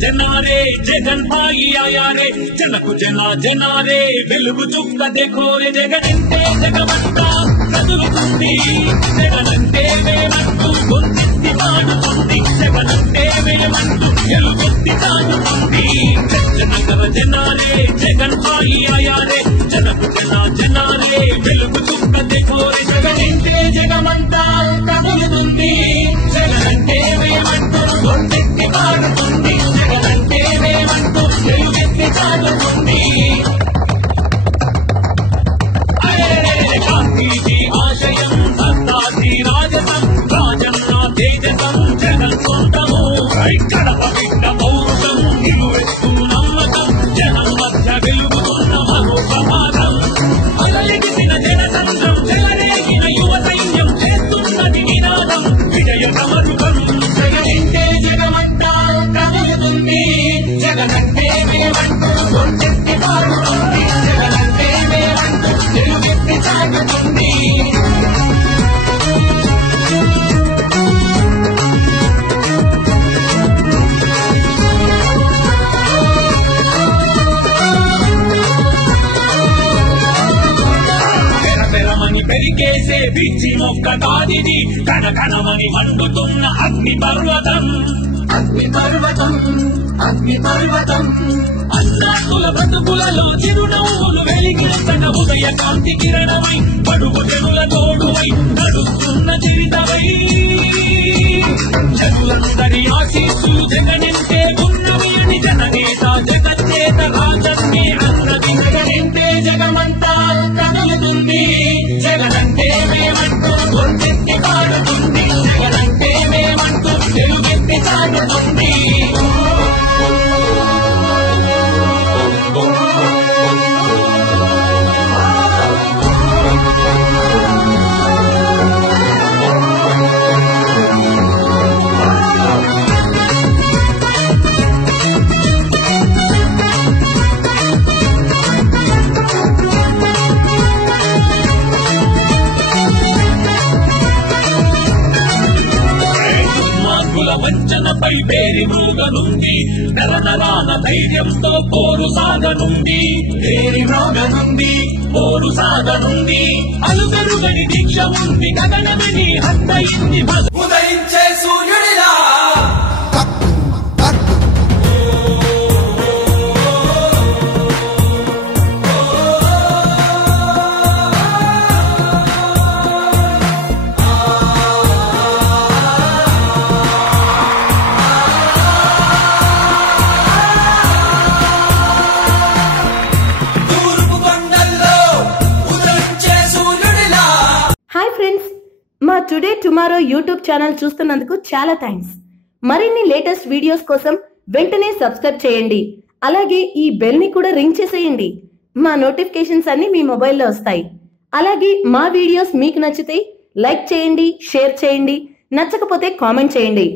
जनारे जगन भाई आया रे जनकु जना जनारे వెలుగు చుక్క देखो रे జగనంటే జగమంతా కదులుతుంది జగనంటే వేమంటూ గొంతెత్తి పాడుతుంది జగనంటే వేమంటూ ఎలుగెత్తి తాగుతుంది జనగర జనారే జగన్ భాई आया रे जनकु जना जनारे వెలుగు చుక్క देखो रे జగనంటే జగమంతా కదులుతుంది జగనంటే వేమంటూ గొంతెత్తి పాడుతుంది జగనంటే వేమంటూ ఎలుగెత్తి తాగుతుంది గాంధీజీ ఆశయం సర్దార్జీ రాజసం రాజన్న తేజసం జగన్ సొంతము కడప బిడ్డ పౌరుషం నిలువెత్తు నమ్మకం జనం మధ్య వెలుగుతున్న మహోపమాదం అలలెగిసిన జనసంద్రం చెలరేగిన యువ సైన్యం చేస్తున్నది నినాదం విజయ సమరుగం జగనంటే జగమంతా కదులుతుంది జగనంటే మేమంటూ గొంతెత్తి పాడుతుంది జగనంటే మేమంటూ నిలువెత్తి సాగుతుంది పెరికేసే పిచ్చి మొక్క కాదిది కనకనమని మండుతున్న అగ్ని పర్వతం అగ్ని పర్వతం అగ్ని పర్వతం అన్నాకుల బ్రతుకులలో చిరునవ్వులు వెలిగిన ఉదయ కాంతి కిరణమై పడుగు జనుల తోడువై నడుస్తున్న జీవితమై జనులందరి ఆశీస్సులు జగనంటే ఉన్నవి అని జననేత జగన్నేత రాజన్నే అన్నది జగనంటే జగమంతా కదులుతుంది జగనంటే మేమంటూ గొంతెత్తి పాడుతుంది జగనంటే మేమంటూ తెలుగెత్తి సాగుతుంది వంచనపై పేరి మృగనుంది నరనరాన ధైర్యంతో పోరు సాగనుంది పేరి మృగనుంది పోరు సాగనుంది అలుపెరుగని దీక్ష ఉంది గగనమిని హత్తయింది ఉదయించే సూర్యుడిలా మా టుడే టుమారో యూట్యూబ్ ఛానల్ చూస్తున్నందుకు చాలా థ్యాంక్స్. మరిన్ని లేటెస్ట్ వీడియోస్ కోసం వెంటనే సబ్స్క్రైబ్ చేయండి. అలాగే ఈ బెల్ ని కూడా రింగ్ చేసేయండి. మా నోటిఫికేషన్స్ అన్ని మీ మొబైల్లో వస్తాయి. అలాగే మా వీడియోస్ మీకు నచ్చితే లైక్ చేయండి, షేర్ చేయండి, నచ్చకపోతే కామెంట్ చేయండి.